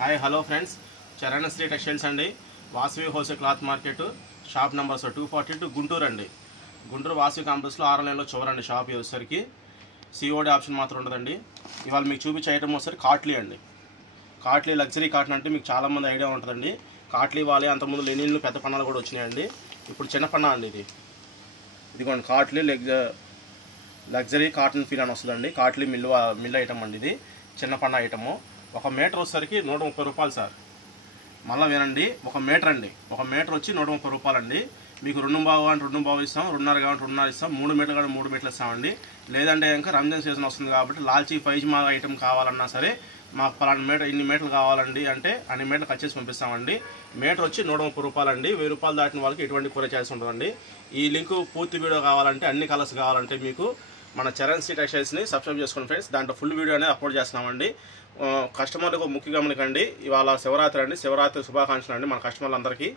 Hi hello friends, చరణశ్రీ textiles అండి. Vasavi wholesale cloth market, shop number 242 Guntur అండి. గుంటూరు వాసవి కాంప్లెక్స్లో 6 లైన్లో చివరండి షాప్. వచ్చేసరికి సిఓడి ఆప్షన్ మాత్రం ఉండదండి. ఇవాళ మీకు చూపించే ఐటమ్ వచ్చేసరికి కాట్లీ అండి. కాట్లీ లగ్జరీ కాటన్ అంటే మీకు చాలామంది ఐడియా ఉంటుందండి. కాట్లీ వాళ్ళే అంతకుముందు లెనిన్లు పెద్ద పన్నాలు కూడా వచ్చినాయండి. ఇప్పుడు చిన్న పన్నా అండి. ఇదిగోండి కాట్లీ లగ్జరీ కాటన్ ఫీల్ అని వస్తుందండి. కాట్లీ మిల్ ఐటమ్ అండి. ఇది చిన్న పన్నా ఐటము. 1 మీటర్ వచ్చేసరికి 130 రూపాయలు సార్. మళ్ళీ వినండి, 1 మీటర్ అండి. 1 మీటర్ వచ్చి 130 రూపాయలు అండి. మీకు 2 బావు అంటే 2 బావు ఇస్తాం, 2.5 కావాలంటే 2.5 ఇస్తాం, 3 మీటర్లు కానీ 3 మీటర్లు ఇస్తామండి. లేదంటే ఇంకా రంజాన్ సీజన్ వస్తుంది కాబట్టి లాల్చీ పైజ్మా ఐటమ్ కావాలన్నా సరే మాకు పలానా మీటర్ ఇన్ని మీటర్లు కావాలండి అంటే అన్ని మీటర్లు కట్ చేసి పంపిస్తామండి. మీటర్ వచ్చి 130 రూపాయలు అండి. 1000 రూపాయలు దాటిన వాళ్ళకి ఎటువంటి కూర చేయాల్సి ఉంటుందండి. ఈ లింక్ పూర్తి వీడియో కావాలంటే, అన్ని కలర్స్ కావాలంటే మీకు మన చరణశ్రీ టెక్స్టైల్స్ని సబ్స్క్రైబ్ చేసుకోండి ఫ్రెండ్స్. దాంట్లో ఫుల్ వీడియో అనేది అప్లోడ్ చేస్తున్నామండి. కస్టమర్లకు ముఖ్య గమనికండి, ఇవాళ శివరాత్రి అండి. శివరాత్రి శుభాకాంక్షలు అండి మన కస్టమర్లందరికీ.